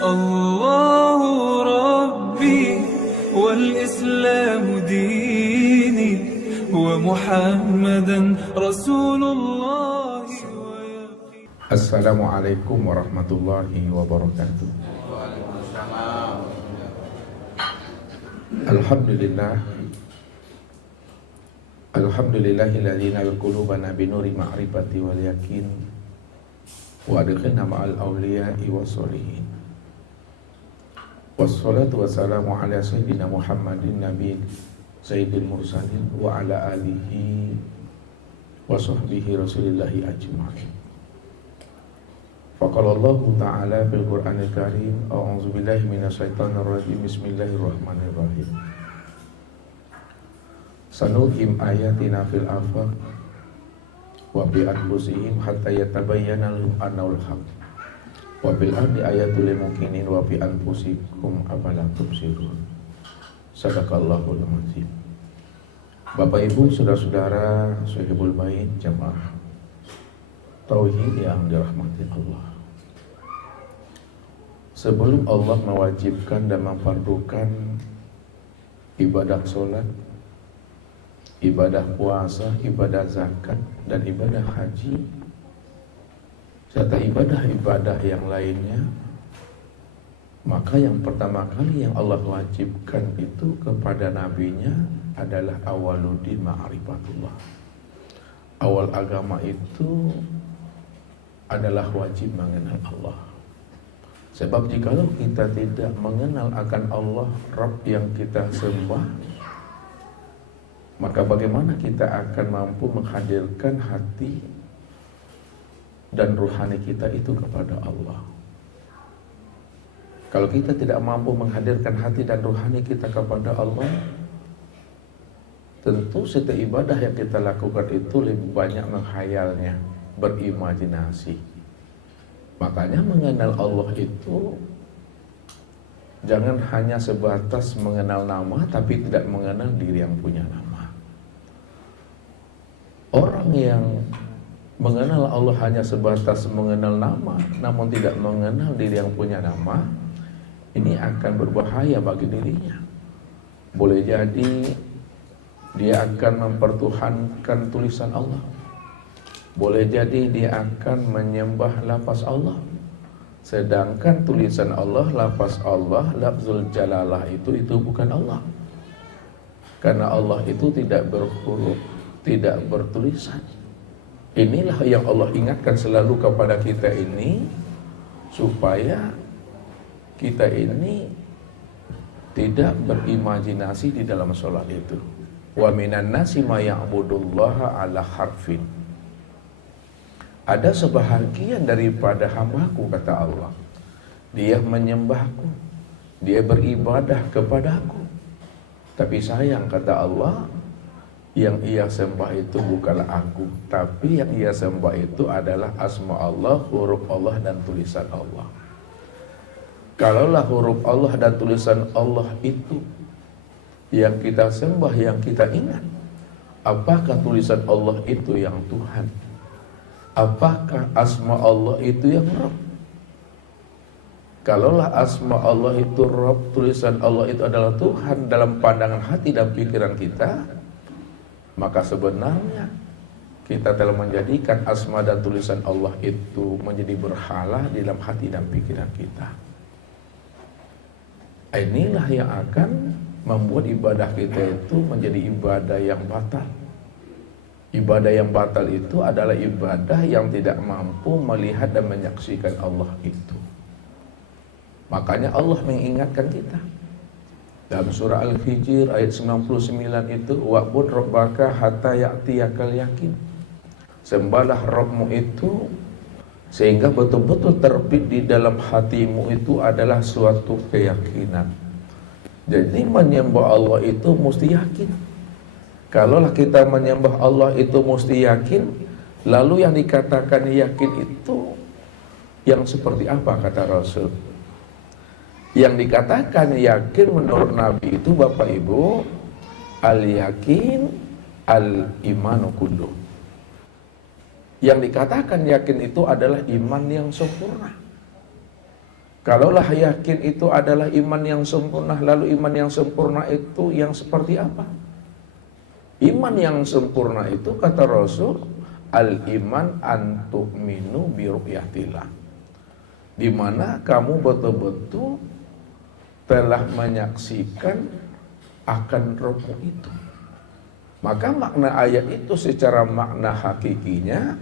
الله ربي والإسلام ديني ومحمدا رسول الله. Assalamualaikum warahmatullahi wabarakatuh. Alhamdulillahilladzi nawwara qulubana binuri ma'rifati wal yakin wa adkhilna ma'al awliya'i wassalihin. Wassalatu wassalamu ala sayyidina Muhammadin nabiyil sayyidil mursalin wa ala alihi wa sahbihi rasulillahi ajma'in. Faqala Allah Ta'ala fil Qur'anil Karim, a'udzu billahi minasyaitonir rajim, bismillahirrahmanirrahim. Sanuhim ayatina fil afaq wa bi anfusihim hatta yatabayyana lahum annahul haq wa bil ardi ayatul lil muqinin wa bi anfusikum afala tubsirun. Sadaqallahul azim. Bapak Ibu, saudara-saudara, sahibul bait, jamaah tauhid yang dirahmati Allah. Sebelum Allah mewajibkan dan memfardukan ibadah sholat, ibadah puasa, ibadah zakat, dan ibadah haji, serta ibadah-ibadah yang lainnya, maka yang pertama kali yang Allah wajibkan itu kepada nabinya adalah awaludin ma'rifatullah. Awal agama itu adalah wajib mengenal Allah. Sebab jikalau kita tidak mengenal akan Allah, Rabb yang kita sembah, maka bagaimana kita akan mampu menghadirkan hati dan ruhani kita itu kepada Allah? Kalau kita tidak mampu menghadirkan hati dan ruhani kita kepada Allah, tentu setiap ibadah yang kita lakukan itu lebih banyak menghayalnya, berimajinasi. Makanya mengenal Allah itu jangan hanya sebatas mengenal nama, tapi tidak mengenal diri yang punya nama. Orang yang mengenal Allah hanya sebatas mengenal nama, namun tidak mengenal diri yang punya nama, ini akan berbahaya bagi dirinya. Boleh jadi dia akan mempertuhankan tulisan Allah. Boleh jadi dia akan menyembah lafaz Allah, sedangkan tulisan Allah, lafaz Allah, lafzul jalalah itu bukan Allah. Karena Allah itu tidak berhuruf, tidak bertulisan. Inilah yang Allah ingatkan selalu kepada kita ini, supaya kita ini tidak berimajinasi di dalam sholat itu. Wa minan nasi ma ya'budullaha ala harfin. Ada sebahagian daripada hambaku, kata Allah, dia menyembahku, dia beribadah kepadaku, tapi sayang, kata Allah, yang ia sembah itu bukanlah aku, tapi yang ia sembah itu adalah asma Allah, huruf Allah dan tulisan Allah. Kalaulah huruf Allah dan tulisan Allah itu yang kita sembah, yang kita ingat, apakah tulisan Allah itu yang Tuhan? Apakah asma Allah itu yang Rabb? Kalaulah asma Allah itu Rabb, tulisan Allah itu adalah Tuhan dalam pandangan hati dan pikiran kita, maka sebenarnya kita telah menjadikan asma dan tulisan Allah itu menjadi berhala di dalam hati dan pikiran kita. Inilah yang akan membuat ibadah kita itu menjadi ibadah yang batal. Ibadah yang batal itu adalah ibadah yang tidak mampu melihat dan menyaksikan Allah itu. Makanya Allah mengingatkan kita dalam surah Al-Hijr ayat 99 itu, wa'bud rabbaka hatta ya'tiyakal yakin. Sembahlah Rabbmu itu sehingga betul-betul terbit di dalam hatimu itu adalah suatu keyakinan. Jadi menyembah Allah itu mesti yakin. Kalaulah kita menyembah Allah itu mesti yakin, lalu yang dikatakan yakin itu yang seperti apa, kata Rasul? Yang dikatakan yakin menurut Nabi itu, Bapak Ibu, al-yakin al-imanu kullu. Yang dikatakan yakin itu adalah iman yang sempurna. Kalaulah yakin itu adalah iman yang sempurna, lalu iman yang sempurna itu yang seperti apa? Iman yang sempurna itu kata Rasul, al-iman an tu'minu bi ru'yatillah. Di mana kamu betul-betul telah menyaksikan akan Rabbmu itu. Maka makna ayat itu secara makna hakikinya,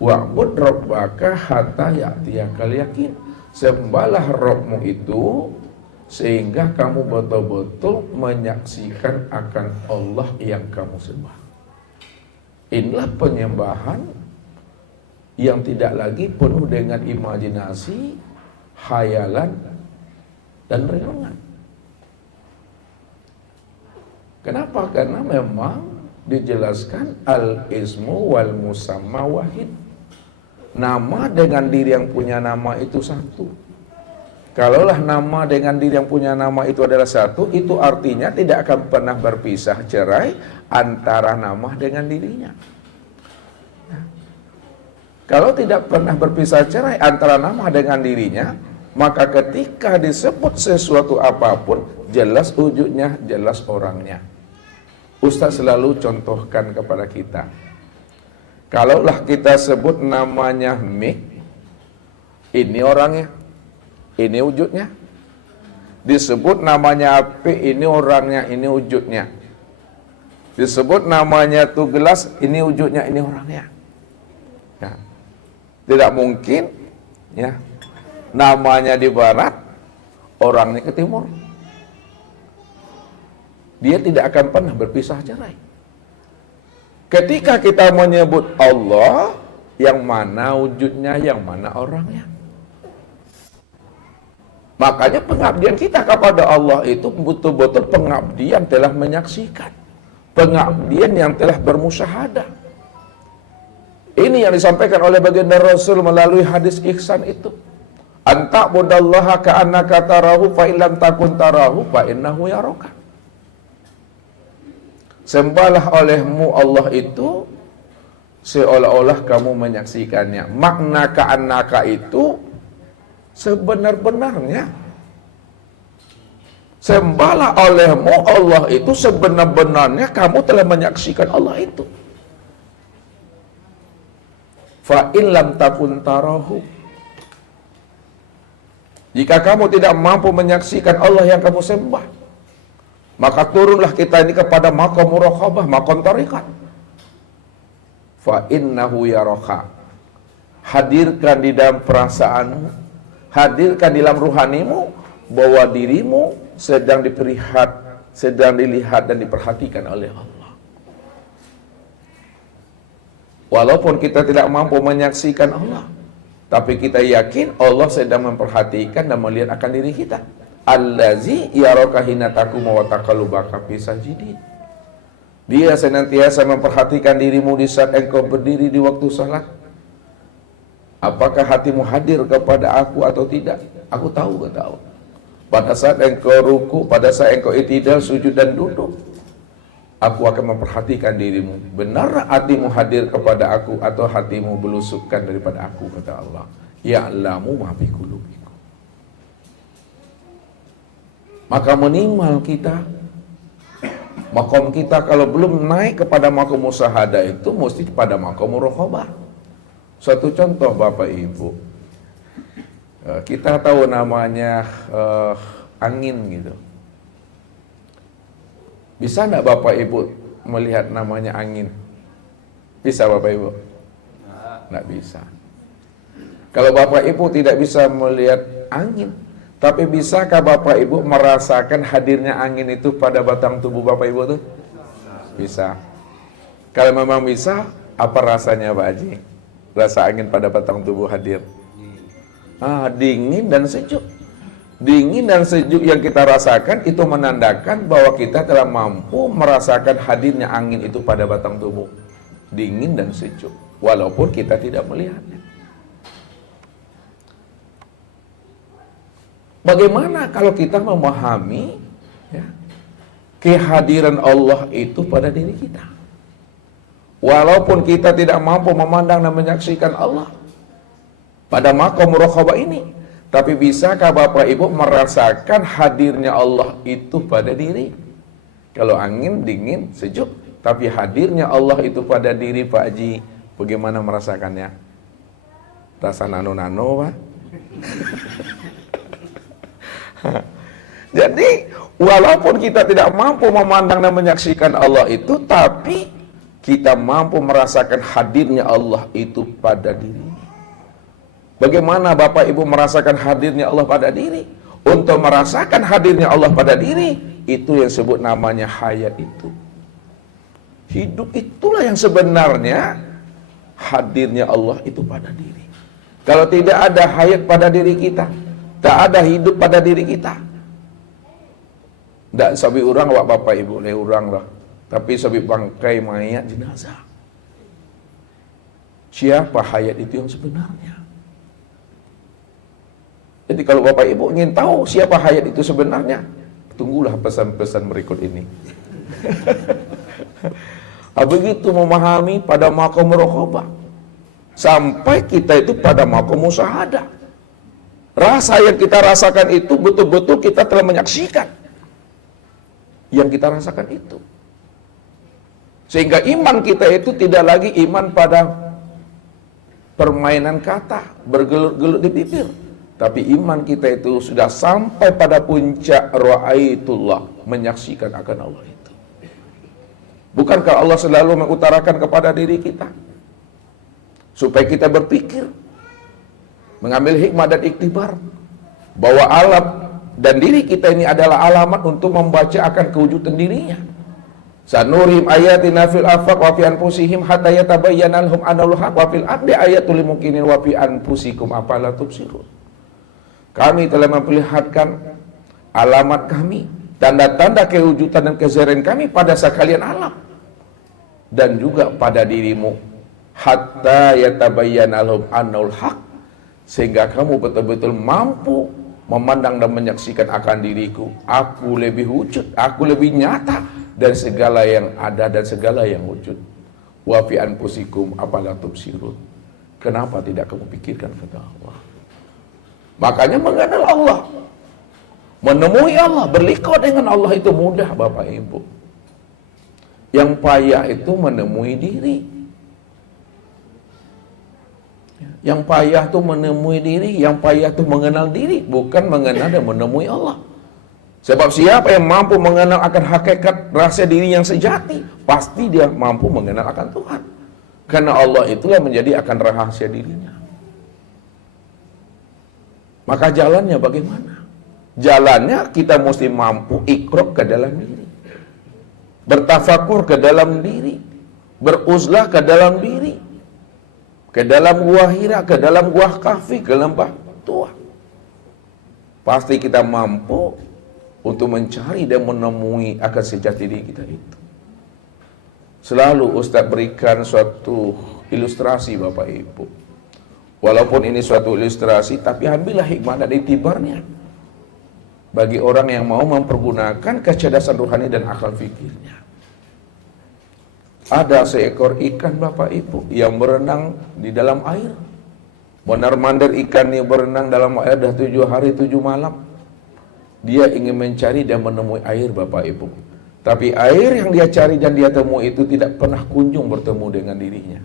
wa'bud rabbaka hatta ya'tiyakal yakin. Sembahlah Rabbmu itu sehingga kamu betul-betul menyaksikan akan Allah yang kamu sembah. Inilah penyembahan yang tidak lagi penuh dengan imajinasi, khayalan, dan renungan. Kenapa? Karena memang dijelaskan al-ismu wal musamma wahid. Nama dengan diri yang punya nama itu satu. Kalaulah nama dengan diri yang punya nama itu adalah satu, itu artinya tidak akan pernah berpisah cerai antara nama dengan dirinya. Kalau tidak pernah berpisah cerai antara nama dengan dirinya, maka ketika disebut sesuatu apapun, jelas wujudnya, jelas orangnya. Ustaz selalu contohkan kepada kita, kalaulah kita sebut namanya Mik, ini orangnya, ini wujudnya. Disebut namanya Api, ini orangnya, ini wujudnya. Disebut namanya tuh gelas, ini wujudnya, ini orangnya. Ya. Tidak mungkin ya, namanya di barat, orangnya ke timur. Dia tidak akan pernah berpisah cerai. Ketika kita menyebut Allah, yang mana wujudnya, yang mana orangnya. Makanya pengabdian kita kepada Allah itu betul-betul pengabdian telah menyaksikan. Pengabdian yang telah bermusyahadah. Ini yang disampaikan oleh baginda Rasul melalui hadis ihsan itu. Anta budallaha ka'annaka tarahu fa illam takun tarahu fa innahu yaraka. Sembahlah olehmu Allah itu seolah-olah kamu menyaksikannya. Makna ka'annaka itu sebenar-benarnya. Sembahlah olehmu Allah itu sebenar-benarnya kamu telah menyaksikan Allah itu. Fa in lam takun tarahu. Jika kamu tidak mampu menyaksikan Allah yang kamu sembah, maka turunlah kita ini kepada maqam muraqabah, maqam tariqat. Fa innahu yaraka. Hadirkan di dalam perasaanmu, hadirkan di dalam ruhanimu bahwa dirimu sedang dilihat, sedang dilihat dan diperhatikan oleh Allah. Walaupun kita tidak mampu menyaksikan Allah, tapi kita yakin Allah sedang memperhatikan dan melihat akan diri kita. Allazi yaraka hina taqumu wa taqallubaka fi sajidin. Dia senantiasa memperhatikan dirimu di saat engkau berdiri di waktu salat. Apakah hatimu hadir kepada aku atau tidak? Aku tahu, kata Allah. Pada saat engkau ruku, pada saat engkau i'tidal, sujud dan duduk, aku akan memperhatikan dirimu. Benar hatimu hadir kepada aku atau hatimu belusukkan daripada aku, kata Allah. Ya'lamu ma fi qulubikum. Maka minimal kita, makom kita kalau belum naik kepada makom musyahadah itu mesti pada makom muraqabah. Suatu contoh Bapak Ibu, kita tahu namanya angin gitu. Bisa enggak Bapak Ibu melihat namanya angin? Bisa Bapak Ibu? Enggak bisa. Kalau Bapak Ibu tidak bisa melihat angin, tapi bisakah Bapak Ibu merasakan hadirnya angin itu pada batang tubuh Bapak Ibu tuh? Bisa. Kalau memang bisa, apa rasanya Pak Haji? Rasa angin pada batang tubuh hadir? Dingin dan sejuk. Dingin dan sejuk yang kita rasakan itu menandakan bahwa kita telah mampu merasakan hadirnya angin itu pada batang tubuh. Dingin dan sejuk. Walaupun kita tidak melihatnya. Bagaimana kalau kita memahami ya, kehadiran Allah itu pada diri kita? Walaupun kita tidak mampu memandang dan menyaksikan Allah pada maqam muraqabah ini, Tapi bisakah Bapak Ibu merasakan hadirnya Allah itu pada diri? Kalau angin dingin, sejuk, tapi hadirnya Allah itu pada diri Pak Haji, bagaimana merasakannya? Rasa nano-nano, Pak? Jadi, walaupun kita tidak mampu memandang dan menyaksikan Allah itu, tapi kita mampu merasakan hadirnya Allah itu pada diri. Bagaimana Bapak Ibu merasakan hadirnya Allah pada diri? Untuk merasakan hadirnya Allah pada diri, itu yang sebut namanya hayat itu. Hidup itulah yang sebenarnya hadirnya Allah itu pada diri. Kalau tidak ada hayat pada diri kita, tak ada hidup pada diri kita. Tak sabi orang wak Bapak Ibu, le orang lah. Tapi sabi bangkai mayat jenazah. Siapa hayat itu yang sebenarnya? Jadi kalau Bapak Ibu ingin tahu siapa hayat itu sebenarnya, tunggulah pesan-pesan berikut ini. Begitu memahami pada maqam muraqabah, sampai kita itu pada maqam musyahadah. Rasa yang kita rasakan itu betul-betul kita telah menyaksikan yang kita rasakan itu. Sehingga iman kita itu tidak lagi iman pada permainan kata, bergelut-gelut di bibir. Tapi iman kita itu sudah sampai pada puncak ra'aitullah, menyaksikan akan Allah itu. Bukankah Allah selalu mengutarakan kepada diri kita supaya kita berpikir, mengambil hikmah dan iktibar bahwa alam dan diri kita ini adalah alamat untuk membaca akan kewujudan dirinya. Sanurim ayatina fil afaq wa fi anfusihim hatta yatabayyana lahum annal haq wa fil ardi ayatul lil muqinin wa fi anfusikum afala tubsirun. Kami telah memperlihatkan alamat kami, tanda-tanda kewujudan dan kezahiran kami pada sekalian alam dan juga pada dirimu, hatta yatabayyana lahum annal haq, sehingga kamu betul-betul mampu memandang dan menyaksikan akan diriku. Aku lebih wujud, aku lebih nyata dan segala yang ada dan segala yang wujud. Wa fi anfusikum afala tubsirun. Kenapa tidak kamu pikirkan, kata Allah. Makanya mengenal Allah, menemui Allah, berliku dengan Allah itu mudah Bapak Ibu. Yang payah itu menemui diri. Yang payah itu menemui diri, yang payah itu mengenal diri, bukan mengenal dan menemui Allah. Sebab siapa yang mampu mengenal akan hakikat rasa diri yang sejati, pasti dia mampu mengenal akan Tuhan. Karena Allah itulah menjadi akan rahasia dirinya. Maka jalannya bagaimana? Jalannya kita mesti mampu ikrok ke dalam diri, bertafakur ke dalam diri, beruzlah ke dalam diri, ke dalam gua Hira, ke dalam gua Kahfi, ke lembah Tua. Pasti kita mampu untuk mencari dan menemui akan sejati diri kita itu. Selalu Ustaz berikan suatu ilustrasi Bapak Ibu. Walaupun ini suatu ilustrasi, tapi ambillah hikmah dan iktibarnya bagi orang yang mau mempergunakan kecerdasan rohani dan akal fikirnya. Ada seekor ikan Bapak Ibu yang berenang di dalam air. Mondar-mandir ikan ini berenang dalam air dah 7 hari 7 malam. Dia ingin mencari dan menemui air Bapak Ibu. Tapi air yang dia cari dan dia temui itu tidak pernah kunjung bertemu dengan dirinya.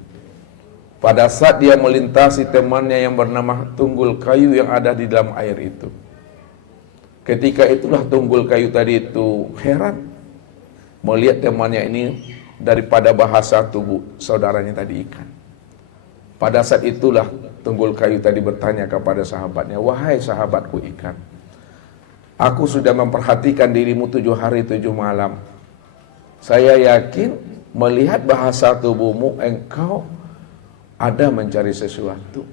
Pada saat dia melintasi temannya yang bernama tunggul kayu yang ada di dalam air itu. Ketika itulah tunggul kayu tadi itu heran melihat temannya ini daripada bahasa tubuh saudaranya tadi ikan. Pada saat itulah tunggul kayu tadi bertanya kepada sahabatnya, "Wahai sahabatku ikan, aku sudah memperhatikan dirimu 7 hari 7 malam. Saya yakin melihat bahasa tubuhmu engkau ada mencari sesuatu.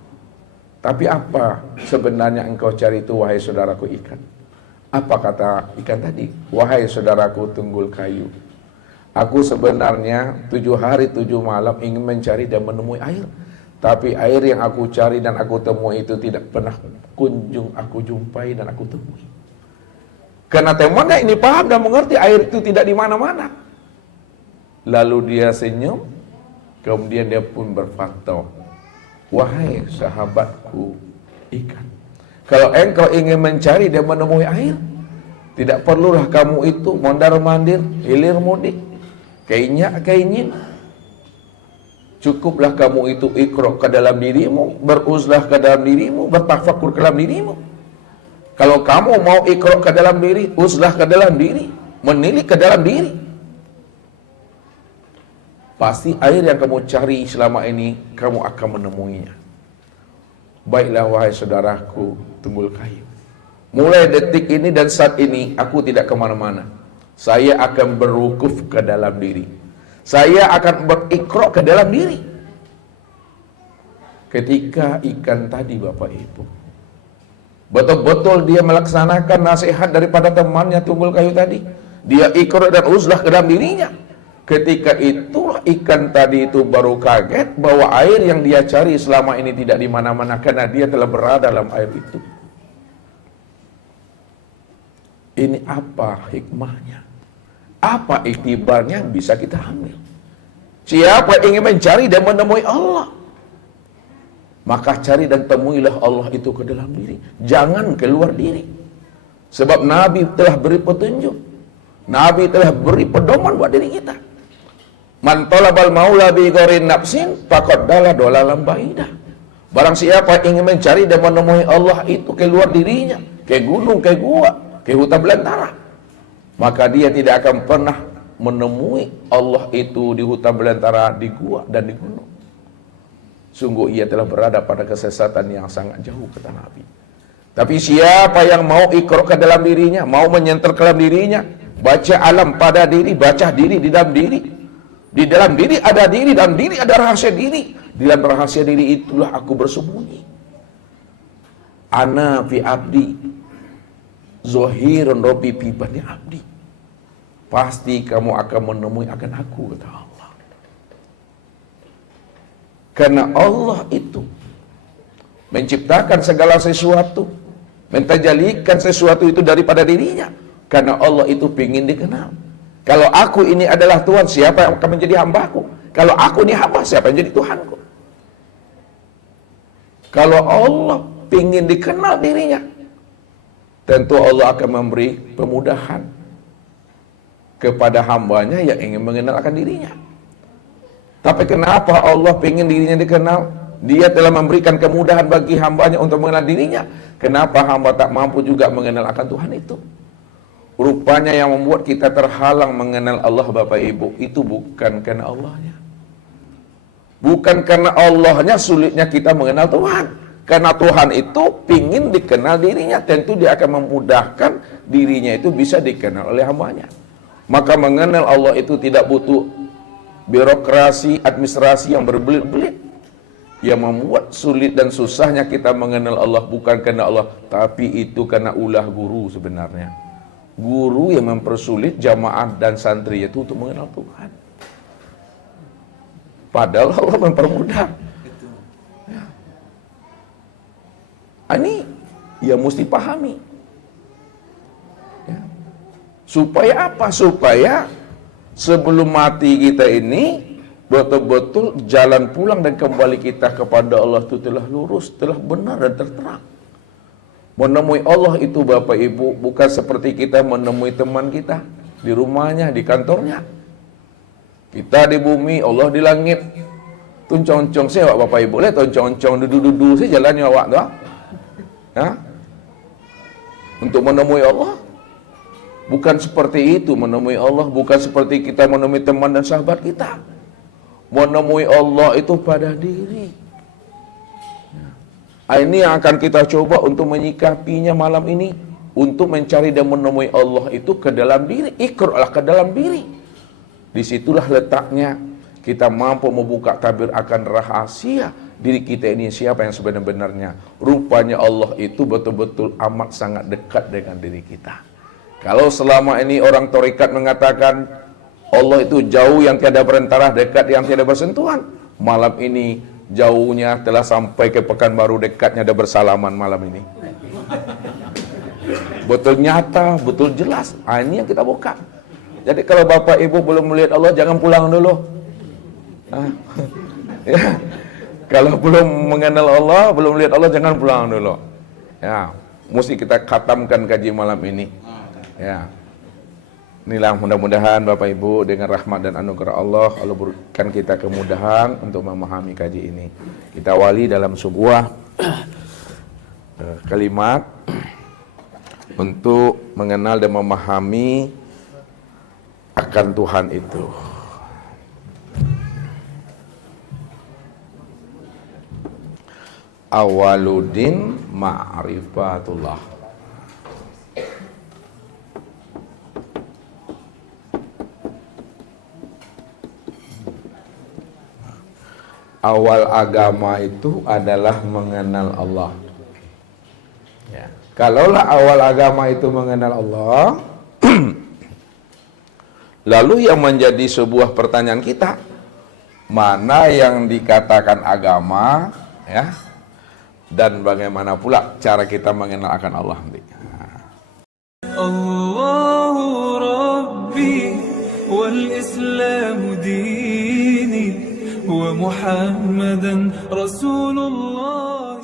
Tapi apa sebenarnya engkau cari itu, wahai saudaraku ikan?" Apa kata ikan tadi? "Wahai saudaraku tunggul kayu, aku sebenarnya 7 hari 7 malam ingin mencari dan menemui air. Tapi air yang aku cari dan aku temui itu tidak pernah kunjung aku jumpai dan aku temui." Karena temannya ini paham dan mengerti air itu tidak di mana-mana. Lalu dia senyum, kemudian dia pun berfatwa, "Wahai sahabatku ikan, Kalau engkau ingin mencari dan menemui air, tidak perlulah kamu itu mondar-mandir, hilir mudik, keinyak-keingin. Cukuplah kamu itu iqra ke dalam dirimu, beruzlah ke dalam dirimu, bertafakur ke dalam dirimu. Kalau kamu mau iqra ke dalam diri, uzlah ke dalam diri, menilik ke dalam diri, pasti air yang kamu cari selama ini, kamu akan menemuinya. Baiklah wahai saudaraku Tunggul Kayu, mulai detik ini dan saat ini aku tidak kemana-mana. Saya akan berwukuf ke dalam diri. Saya akan beriqra ke dalam diri. Ketika ikan tadi Bapak Ibu, betul-betul dia melaksanakan nasihat daripada temannya Tunggul Kayu tadi. Dia iqra dan uzlah ke dalam dirinya. Ketika itulah ikan tadi itu baru kaget bahwa air yang dia cari selama ini tidak di mana-mana, karena dia telah berada dalam air itu. Ini apa hikmahnya? Apa iktibarnya bisa kita ambil? Siapa yang ingin mencari dan menemui Allah, maka cari dan temuilah Allah itu ke dalam diri. Jangan keluar diri. Sebab Nabi telah beri petunjuk. Nabi telah beri pedoman buat diri kita. Man talabal maula bi ghairi nafsin faqad dalla dalalan baidah. Barang siapa ingin mencari dan menemui Allah itu keluar dirinya, ke gunung, ke gua, ke hutan belantara, maka dia tidak akan pernah menemui Allah itu di hutan belantara, di gua dan di gunung. Sungguh ia telah berada pada kesesatan yang sangat jauh, kata Nabi. Tapi siapa yang mau iqra ke dalam dirinya, mau menyentuh ke dalam dirinya, baca alam pada diri, baca diri di dalam diri. Di dalam diri ada diri, dalam diri ada rahasia diri. Di dalam rahasia diri itulah aku bersembunyi. Ana fi abdi zohirun robbi fi bani abdi. Pasti kamu akan menemui akan aku, kata Allah. Karena Allah itu menciptakan segala sesuatu, mentajalikan sesuatu itu daripada dirinya. Karena Allah itu ingin dikenal. Kalau aku ini adalah Tuhan, siapa yang akan menjadi hambaku? Kalau aku ini hamba, siapa yang jadi Tuhanku? Kalau Allah ingin dikenal dirinya, tentu Allah akan memberi pemudahan kepada hambanya yang ingin mengenal akan dirinya. Tapi kenapa Allah ingin dirinya dikenal? Dia telah memberikan kemudahan bagi hambanya untuk mengenal dirinya. Kenapa hamba tak mampu juga mengenal akan Tuhan itu? Rupanya yang membuat kita terhalang mengenal Allah, Bapak Ibu, itu bukan karena Allahnya. Bukan karena Allahnya sulitnya kita mengenal Tuhan. Karena Tuhan itu ingin dikenal dirinya, tentu dia akan memudahkan dirinya itu bisa dikenal oleh hambanya. Maka mengenal Allah itu tidak butuh birokrasi, administrasi yang berbelit-belit. Yang membuat sulit dan susahnya kita mengenal Allah bukan karena Allah, tapi itu karena ulah guru sebenarnya. Guru yang mempersulit jamaah dan santri itu untuk mengenal Tuhan. Padahal Allah mempermudah. Ya. Ini ya mesti pahami. Ya. Supaya apa? Supaya sebelum mati kita ini betul-betul jalan pulang dan kembali kita kepada Allah itu telah lurus, telah benar dan terterang. Menemui Allah itu Bapak Ibu bukan seperti kita menemui teman kita di rumahnya, di kantornya. Kita di bumi, Allah di langit. Tuncong-cong saya Bapak Ibu, lihat tuncong-cong dudu-dudu saya jalannya awak tu. Ha? Untuk menemui Allah bukan seperti itu menemui Allah, bukan seperti kita menemui teman dan sahabat kita. Menemui Allah itu pada diri. Ini yang akan kita coba untuk menyikapinya malam ini. Untuk mencari dan menemui Allah itu ke dalam diri. Iqra ke dalam diri. Disitulah letaknya kita mampu membuka tabir akan rahasia diri kita ini siapa yang sebenarnya. Rupanya Allah itu betul-betul amat sangat dekat dengan diri kita. Kalau selama ini orang tarekat mengatakan Allah itu jauh yang tiada berantara, dekat yang tiada bersentuhan. Malam ini jauhnya telah sampai ke Pekanbaru, dekatnya ada bersalaman malam ini. Betul nyata, betul jelas. Ini yang kita buka. Jadi kalau Bapak Ibu belum melihat Allah, jangan pulang dulu. Ya. Kalau belum mengenal Allah, belum melihat Allah, jangan pulang dulu. Ya, mesti kita khatamkan kaji malam ini. Ya. Inilah mudah-mudahan Bapak Ibu dengan rahmat dan anugerah Allah berikan kita kemudahan untuk memahami kaji ini. Kita awali dalam sebuah kalimat untuk mengenal dan memahami akan Tuhan itu. Awaludin ma'rifatullah. Awal agama itu adalah mengenal Allah. Ya. Kalaulah awal agama itu mengenal Allah, lalu yang menjadi sebuah pertanyaan kita, mana yang dikatakan agama, ya, dan bagaimana pula cara kita mengenal akan Allah. Allahu Rabbi wal Islamu dini wa Muhammadan Rasulullah.